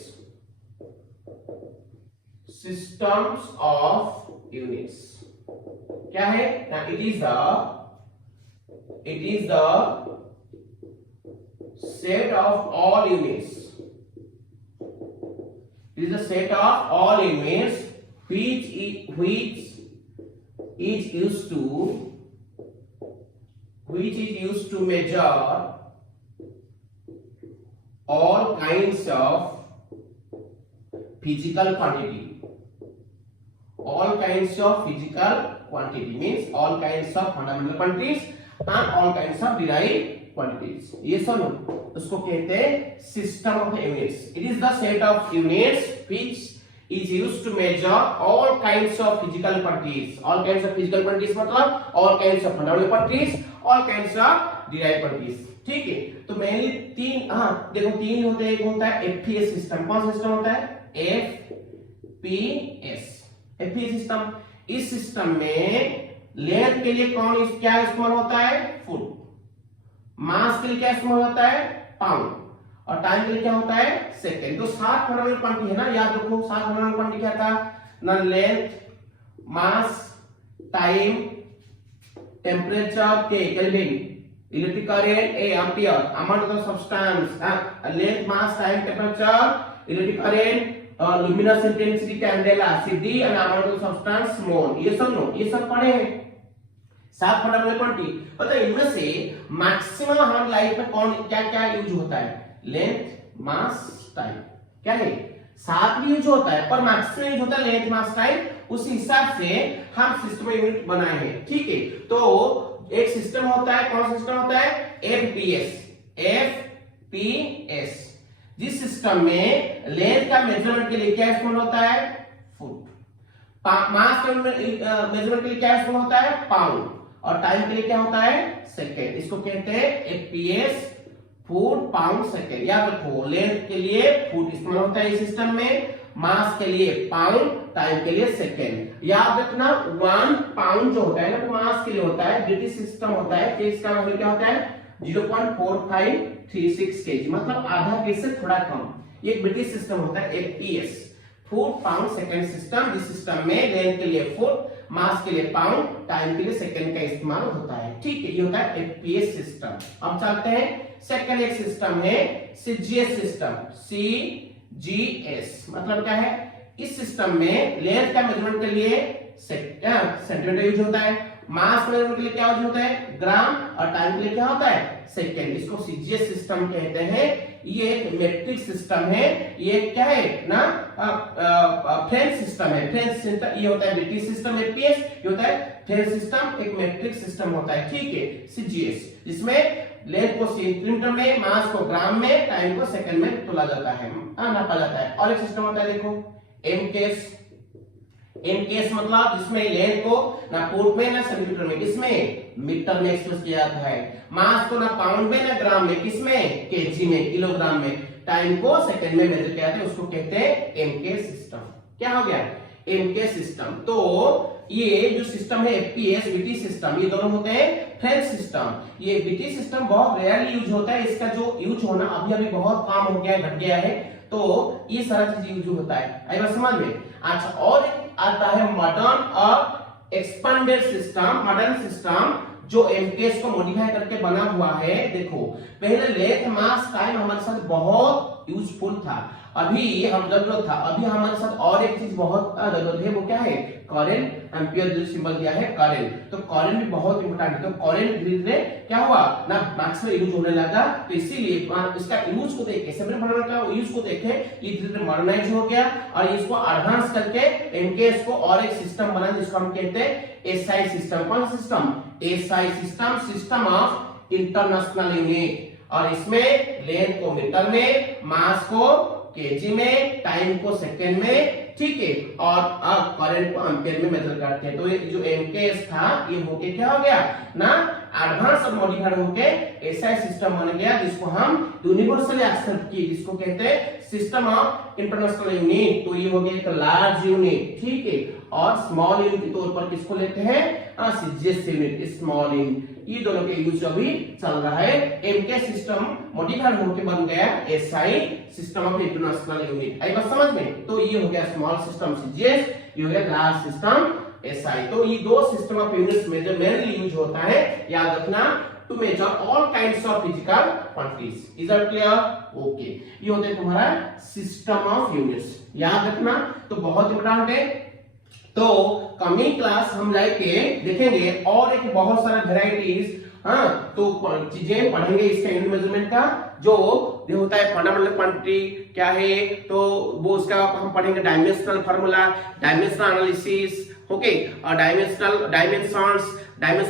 systems of units क्या है, it is the set of all units, it is the set of all units which is used to measure all kinds of physical quantity. All kinds of physical quantity means all kinds of fundamental quantities and all kinds of derived quantities. ये सब उसको कहते हैं system of units. It is the set of units which is used to measure all kinds of physical quantities. All kinds of physical quantities मतलब all kinds of fundamental quantities, all kinds of derived quantities. ठीक है। तो mainly तीन, हाँ देखो तीन होते हैं, एक होता है एफपीएस सिस्टम। कौन सा सिस्टम होता है? FPS, FPS system. इस सिस्टम में लेंथ के लिए क्या इस्तेमाल होता है? फुट। मास के लिए क्या इस्तेमाल होता है? पाउंड। और टाइम के लिए क्या होता है? सेकेंड। तो 7 फंडामेंटल क्वांटिटी है ना, याद रखो। 7 फंडामेंटल क्वांटिटी क्या था ना? Length, mass, time, temperature K kelvin, electric current A ampere, amount of substance, length, mass, time, temperature, electric current, luminous intensity candela cd and amount of substance mole. ये सब पढ़े हैं। 7 फंडामेंटल क्वांटिटी। पता है इनमें से मैक्सिमम हमारी life में कौन क्या क्या यूज होता है? Length, mass, time. क्या है? 7 भी यूज होता है, पर मैक्सिमम यूज होता है लेंथ, मास, टाइम। उसी हिसाब से हम सिस्टम यूनिट बनाए हैं, ठीक है। तो एक सिस्टम होता है, कौन सा सिस्टम होता है? FPS, FPS. जिस सिस्टम में लेंथ का मेजरमेंट के लिए क्या इस्तेमाल होता है? फुट। मास का मेजरमेंट के लिए क्या इस्तेमाल होता है? पाउंड। और टाइम के लिए क्या होता है? सेकेंड। इसको कहते हैं एफपीएस, फुट, पाउंड, सेकेंड। याद रखो, लेंथ के लिए फुट इस्तेमाल होता है इस सिस्टम में, मास के लिए पाउंड, टाइम के लिए सेकेंड। याद रखना 1 पाउंड जो होता है ना, मास के लिए होता है, ब्रिटिश सिस्टम होता है, तो इसका मतलब क्या होता है? 0.4536 केजी, मतलब आधा केजी से थोड़ा कम। ये ब्रिटिश सिस्टम होता है FPS, foot, pound, second system. जिस सिस्टम में लेंथ के लिए फुट, मास के लिए पाउंड, टाइम के लिए सेकेंड का इस्तेमाल होता है, ठीक है। ये होता है एफपीएस सिस्टम। अब चलते हैं सेकेंड एक सिस्टम है सीजीएस सिस्टम। सीजीएस मतलब क्या है? इस सिस्टम में लेंथ का मेजरमेंट के लिए सेंटीमीटर यूज होता है, मास मेजरमेंट के लिए क्या यूज होता है? ग्राम, और टाइम के लिए क्या होता है? सेकेंड। इसको सीजीएस सिस्टम कहते हैं। ये एक मेट्रिक सिस्टम है। ये क्या है ना? फ्रेंच सिस्टम है। फ्रेंच सिस्टम ये होता है ब्रिटिश सिस्टम एफपीएस, ये होता है फ्रेंच सिस्टम, एक मेट्रिक सिस्टम होता है, ठीक है। सीजीएस जिसमें लेंथ को सेंटीमीटर में, मास को ग्राम में, टाइम को सेकंड में तोला जाता है, नापा जाता है। और एक सिस्टम होता है देखो एमकेएस। एमकेएस मतलब जिसमें लेंथ को ना फुट में ना सेंटीमीटर में, किसमें? मीटर में एक्सप्रेस किया जाता है। मास को ना पाउंड में ना ग्राम में, किसमें? केजी में, किलोग्राम में। टाइम को सेकंड में मेजर किया जाता है, उसको कहते हैं एमकेएस सिस्टम। क्या हो गया? MKS system. तो ये जो सिस्टम है एफपीएस, ब्रिटिश सिस्टम, ये दोनों होते हैं फ्रेंच सिस्टम। ये ब्रिटिश सिस्टम बहुत रेयरली यूज होता है। इसका जो यूज होना अभी बहुत कम हो गया, घट गया है। तो ये सारा चीज यूज होता है, आई बात समझ में? अच्छा, और आता है मॉडर्न और एक्सपेंडेड सिस्टम। मॉडर्न सिस्टम जो एमकेएस को मॉडिफाई करके बना हुआ है। देखो पहले लेंथ, मास, टाइम हमारे साथ बहुत यूजफुल था, अभी हम जरूरत था। अभी हमारे साथ और एक चीज बहुत जरूरत है, वो क्या है? करंट। एम्पियर जो सिंबल दिया है करंट, तो करंट भी बहुत इंपॉर्टेंट है। तो करंट धीरे धीरे क्या हुआ ना, मैक्सिमम यूज होने लगा। तो इसीलिए इसका यूज को देखे, सेपरेट फंडामेंटल का यूज को देखे, ये धीरे धीरे मॉडर्नाइज हो गया और इसको एडवांस करके एमकेएस को और एक सिस्टम बना जिसको हम कहते हैं एसआई सिस्टम। कौन सा system? SI system, system of international unit. और इसमें लेंथ को मीटर में, मास को केजी में, टाइम को सेकंड में, ठीक है, और करंट को एम्पियर में मेजर करते हैं। तो ये जो एमकेएस था ये होके क्या हो गया ना, एडवांस और मॉडिफाइड होके ऐसा सिस्टम बन गया जिसको हम यूनिवर्सली एक्सेप्ट किए, जिसको कहते हैं सिस्टम ऑफ इंटरनेशनल यूनिट। तो ये हो गया एक लार्ज यूनिट, ठीक है। और स्मॉल यूनिट के तौर पर किसको लेते हैं? CGS unit, small unit. ये दोनों के यूज अभी चल रहा है। एमकेएस सिस्टम मॉडिफाइड होके बन गया SI, system of international unit. आई बात समझ में? तो ये हो गया स्मॉल सिस्टम सीजीएस, ये हो गया लार्ज सिस्टम एसआई। तो ये दो system of units mainly use होता है, याद रखना, to measure all kinds of physical quantities. Is that clear? Okay, ये होता है तुम्हारा सिस्टम ऑफ यूनिट्स, याद रखना। तो बहुत इंपॉर्टेंट है। तो कमिंग क्लास हम लाके देखेंगे और एक बहुत सारा वेराइटीज, तो चीजें पढ़ेंगे इसका यूनिट मेजरमेंट का, जो होता है फंडामेंटल क्वांटिटी क्या है, तो वो उसका हम पढ़ेंगे dimensional formula, dimensional analysis, okay, और डायमेंशनल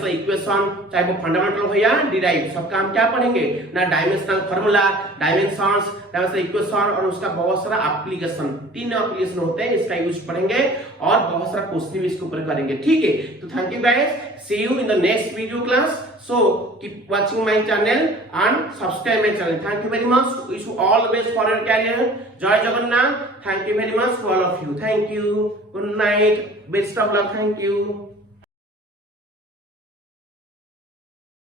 इक्वेशन, चाहे वो फंडामेंटल हो या डिराइव, सबका हम क्या पढ़ेंगे ना, dimensional formula, dimensions, dimensional equation और उसका बहुत सारा एप्लीकेशन, 3 एप्लीकेशन होते हैं, इसका यूज पढ़ेंगे और बहुत सारा क्वेश्चन भी इसके ऊपर करेंगे, ठीक है। तो thank you guys, see you in the next video class. So keep watching my channel and subscribe my channel. Thank you very much. Wish you all the best for your career. Jai Jagannath. Thank you very much to all of you. Thank you. Good night. Best of luck. Thank you.